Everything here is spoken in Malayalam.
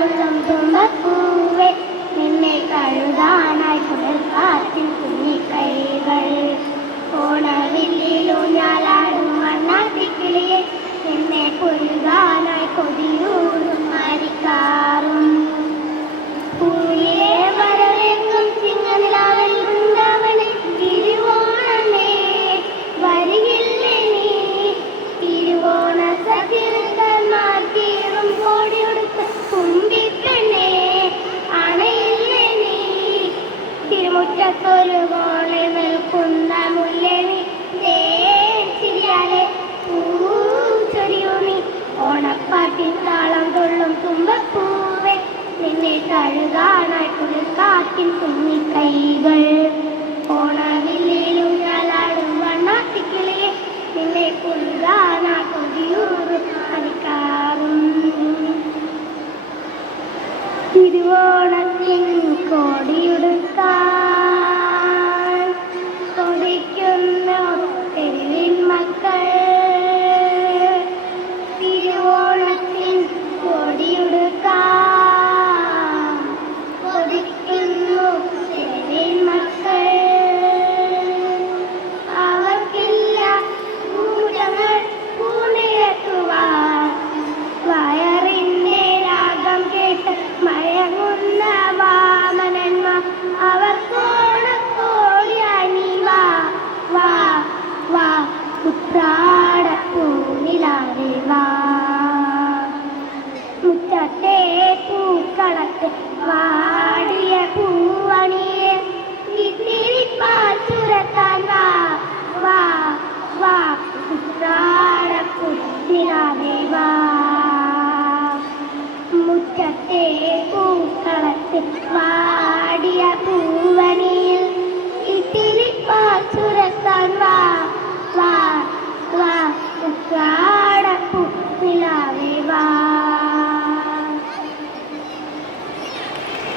കൊള്ളും തുമ്പപ്പൂവേ നിന്നെ കഴുകാനായി കുളിർക്കാറ്റിൻ കുഞ്ഞിക്കൈകൾ. ഓണവില്ലിലൂഞ്ഞാലാടും വണ്ണാത്തിക്കിളിയെ നിന്നെ കൊഴുകാനായി കൊതിയൂറും മാരിക്കാറും. പൂവിലെ വരവേൽക്കും ചിങ്ങനിലാവൽ വൃന്ദാവനെ തിരുവോണമേ വരികില്ലേ നീ. തിരുവോണ സതിർക്കന്മാർ കീറും കോടിയൊടുത്ത് തുമ്പിപ്പെണ്ണേ അണയില്ലേ നീ. തിരുമുറ്റത്തൊരു കോണെ നിൽക്കുന്ന മുല്ലേ നീ ചിരിയാലെ പൂച്ചൊരിയൂ നീ. ഓണപ്പാട്ടിൻ താളം തുള്ളും തുമ്പപ്പൂവേ നിന്നെ കഴുകാനായി കുളിർക്കാറ്റിൻ കുഞ്ഞിക്കൈകൾ. ഓണവില്ലിലൂഞ്ഞാലാടും വണ്ണാത്തിക്കിളിയെ നിന്നെ കൊഴുകാനായി കൊതിയൂറും മാരിക്കാറും. തിരുവോണത്തിൻ കോടിയുടുക്കാൻ കൊതിക്കുന്ന തെരുവിൻ മക്കൾ. തിരുവോണത്തിൻ കോടിയുടുക്കാൻ കൊതിക്കുന്നു തെരുവിൻ മക്കൾ. അവർക്കില്ല പൂജകൾ പൂനിരത്തുവാൻ വയറിൻ്റെ രാഗം കേട്ട് മയങ്ങുന്ന വാമനന്മാർ. അവർക്കോണക്കോടിയായി വാ വാ വാ ഉത്രാടപ്പൂനിലാവേ വാ. മുറ്റത്തെ പൂക്കളത്ത് വാടിയ പൂവണിയെ ഇത്തിരിപ്പാൽ ചുരത്താൻ വാ വാ വാ ഉത്രാടപ്പൂനിലാവേ വാ. മുറ്റത്തെ പൂക്കളത്ത് വാ